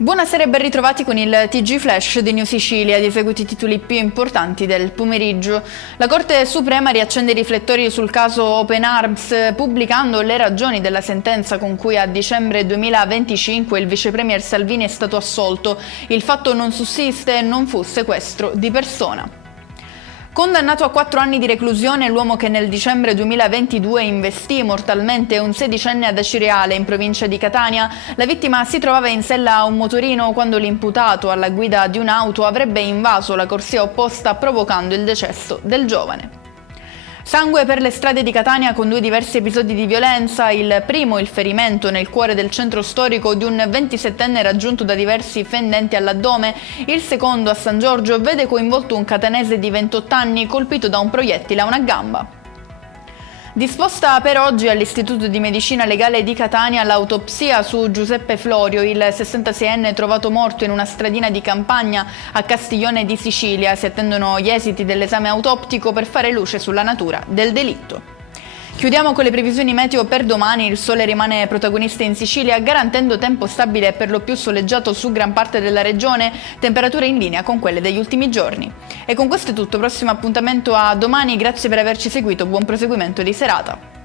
Buonasera e ben ritrovati con il TG Flash di New Sicilia. Di seguito i titoli più importanti del pomeriggio. La Corte Suprema riaccende i riflettori sul caso Open Arms, pubblicando le ragioni della sentenza con cui a dicembre 2025 il vice premier Salvini è stato assolto. Il fatto non sussiste e non fu sequestro di persona. Condannato a 4 anni di reclusione l'uomo che nel dicembre 2022 investì mortalmente un sedicenne ad Acireale, in provincia di Catania, la vittima si trovava in sella a un motorino quando l'imputato, alla guida di un'auto, avrebbe invaso la corsia opposta provocando il decesso del giovane. Sangue per le strade di Catania con 2 diversi episodi di violenza, il primo il ferimento nel cuore del centro storico di un 27enne raggiunto da diversi fendenti all'addome, il secondo a San Giorgio vede coinvolto un catanese di 28 anni colpito da un proiettile a una gamba. Disposta per oggi all'Istituto di Medicina Legale di Catania l'autopsia su Giuseppe Florio, il 66enne trovato morto in una stradina di campagna a Castiglione di Sicilia. Si attendono gli esiti dell'esame autoptico per fare luce sulla natura del delitto. Chiudiamo con le previsioni meteo per domani. Il sole rimane protagonista in Sicilia, garantendo tempo stabile e per lo più soleggiato su gran parte della regione, temperature in linea con quelle degli ultimi giorni. E con questo è tutto, prossimo appuntamento a domani, grazie per averci seguito, buon proseguimento di serata.